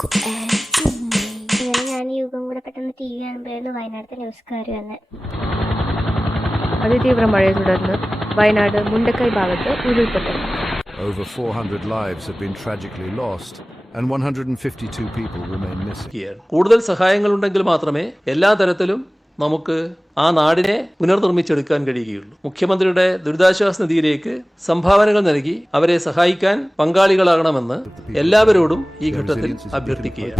ഇങ്ങനെ ഞാൻ ഈ യുഗം കൂടെ പെട്ടെന്ന് TV കാണുമ്പോഴായിരുന്നു വയനാട്ടിലെ ന്യൂസ്കാർ വന്ന് അതിതീവ്ര മഴയെ തുടർന്ന് വയനാട് മുണ്ടക്കൈ ഭാഗത്ത് ഉരുൾപൊട്ടൽ. Over 400 lives have been tragically lost and 152 people remain missing. കൂടുതൽ സഹായങ്ങളുണ്ടെങ്കിൽ മാത്രമേ എല്ലാ തരത്തിലും നമുക്ക് ആ നാടിനെ പുനർനിർമ്മിച്ചെടുക്കാൻ കഴിയുകയുള്ളൂ. മുഖ്യമന്ത്രിയുടെ ദുരിതാശ്വാസ നിധിയിലേക്ക് സംഭാവനകൾ നൽകി അവരെ സഹായിക്കാൻ പങ്കാളികളാകണമെന്ന് എല്ലാവരോടും ഈ ഘട്ടത്തിൽ അഭ്യർത്ഥിക്കുകയാണ്.